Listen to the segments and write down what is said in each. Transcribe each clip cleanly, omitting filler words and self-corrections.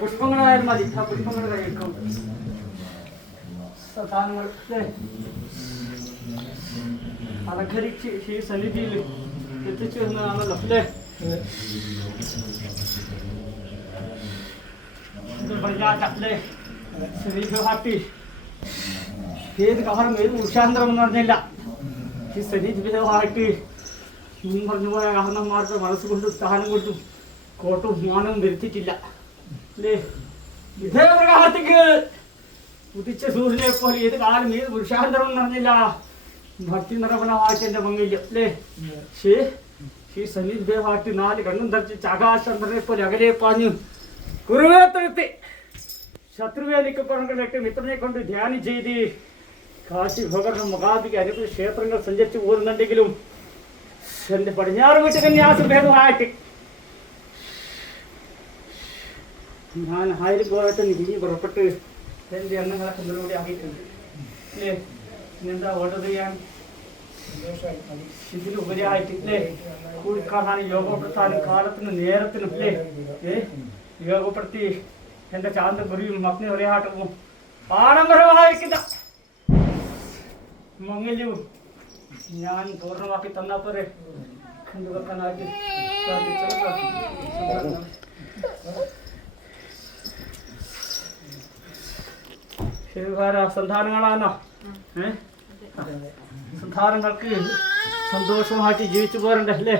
പുഷ്പങ്ങളായാലും മതി. ആ പുഷ്പങ്ങൾ കഴിക്കും. സാധനങ്ങൾ അലങ്കരിച്ച് ഈ സന്നിധിയിൽ എത്തിച്ചു എന്നതാണല്ലോ അല്ലേ? പറഞ്ഞാലേ ശരീരമാട്ടി ഏത് കാലം ഏത് ഉഷാന്തരം എന്ന് പറഞ്ഞില്ല. ഈ ശരീരമായിട്ട് പറഞ്ഞു പോയ കാരണന്മാരുടെ മനസ്സുകൊണ്ടും സ്ഥാനം കൊണ്ടും കോട്ടും മാനവും വരുത്തിയിട്ടില്ല അല്ലേ? ഇതേ പ്രകാരത്തേക്ക് ഉദിച്ച സൂര്യനെ പോലെ ഏത് കാലം ഏത് പുരുഷാന്തരം എന്ന് പറഞ്ഞില്ല. ഭക്തി നിറവനമായിട്ട് എൻ്റെ പങ്കില്ല അല്ലേ? ഈ സന്നിധിദേവായിട്ട് 4 കണ്ണും ധരിച്ച് ആകാശാന്തരനെ പോലെ അകലെ പാഞ്ഞു കുറുവേത്തെടുത്ത് ശത്രുവേലിക്ക് പറഞ്ഞിട്ട് മിത്രനെ കൊണ്ട് ധ്യാനം ചെയ്ത് കാശി ഭഗവൻ മഹാദിക്ക് അനുഭവ ക്ഷേത്രങ്ങൾ സഞ്ചരിച്ചു പോകുന്നുണ്ടെങ്കിലും എൻ്റെ പടിഞ്ഞാറ് വീട്ട് കന്യാസഭേദമായിട്ട് ഞാൻ 1000 പോയിട്ട് നിധി പുറപ്പെട്ട് എൻ്റെ എണ്ണങ്ങളെ കൊണ്ടുകൂടി ആക്കിയിട്ടുണ്ട് അല്ലേ? പിന്നെന്താ ഓർഡർ ചെയ്യാൻ ഇതിലുപരിയായിട്ട് അല്ലേ? കൂടിക്കാണാനും യോഗപ്പെടുത്താനും കാലത്തിനും നേരത്തിനും അല്ലേ യോഗപ്പെടുത്തി എൻ്റെ ശാന്തം കുറിയും അഗ്നി ഒരേഹാട്ടവും ആഡംബരമായിരിക്കുന്ന മംഗല്യവും ഞാൻ പൂർണ്ണമാക്കി തന്നപ്പോരെ കണ്ടുവെക്കാനായിട്ട് സന്താനങ്ങളാണോ? സന്താനങ്ങൾക്ക് സന്തോഷമായിട്ട് ജീവിച്ചു പോരണ്ടേ അല്ലേ?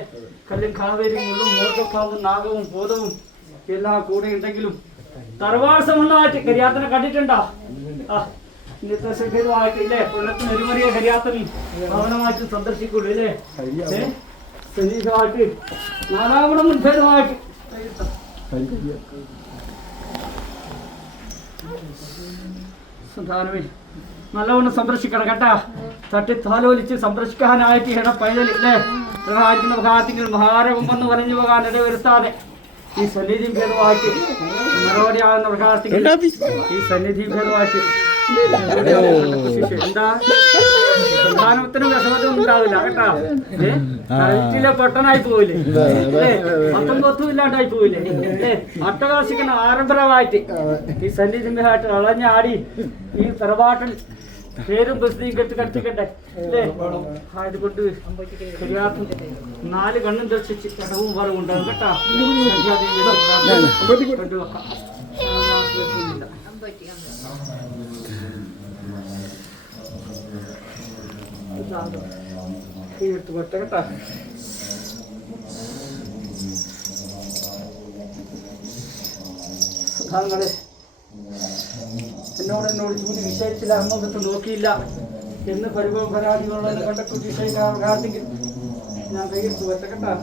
കല്ലും കാവേരിയും മുള്ളും മൂർഖപ്പാമ്പും നാഗവും ബോധവും എല്ലാം കൂടെ ഉണ്ടെങ്കിലും തറവാസമുള്ളതായിട്ട് കരിയാത്തനെ കണ്ടിട്ടുണ്ടോ? ഇന്നത്തെ സഭ്യമായിട്ട് ഇല്ലേ? കൊല്ലത്തിന് ഒരുമറിയ കരിയാത്തനും ഭവനമായിട്ട് സന്ദർശിക്കുള്ളൂ അല്ലേ? സജീവമായിട്ട് 4 മുൻഭേദമായിട്ട് സന്താനമേ നല്ലവണ്ണം സംരക്ഷിക്കണം കേട്ടാ. തട്ടി താലോലിച്ച് സംരക്ഷിക്കാനായിട്ട് ഇട പൈതലില്ലേ പ്രകാശിക്കുന്ന ഭാഗത്തിൽ മഹാരവം വന്ന് വലഞ്ഞു പോകാൻ ഇടവരുത്താതെ ഈ സന്നിധി ഭേദമായിട്ട് നടപടിയാകുന്ന പ്രകാരത്തിൽ ഈ സന്നിധി ഭേദമായിട്ട് എന്താ സന്താനത്തിനും വിഷമത്തൊന്നും ഉണ്ടാവില്ല കേട്ടാ. കറക്റ്റിലെ പൊട്ടനായി പോവില്ലേ? പത്തും പൊത്തും ഇല്ലാണ്ടായി പോവില്ലേ? അട്ടകാശിക്കുന്ന ആരംഭരമായിട്ട് ഈ സന്നിധിമായിട്ട് വളഞ്ഞാടി ഈ തറവാട്ടിൽ പേരും ബസ്തിയും കെട്ടിക്കട്ടെ അല്ലേ? ആയതുകൊണ്ട് ശരിയാക്കും 4 കണ്ണും ദർശിച്ച് കടവും വരവും ഉണ്ടാകും കേട്ടാ. കൊണ്ടുവെക്കാം. എടുത്ത് പറ്റ കേട്ടാ. സാധനങ്ങളെ എന്നോട് ചൂടി വിഷയിച്ചില്ല, അമ്മത്ത് നോക്കിയില്ല എന്ന് പരിഭവം പരാതികളുള്ള കണ്ടൊക്കെ വിഷയിക്കാർക്കെങ്കിൽ ഞാൻ കൈയെടുത്ത് പറ്റ കേട്ടാ.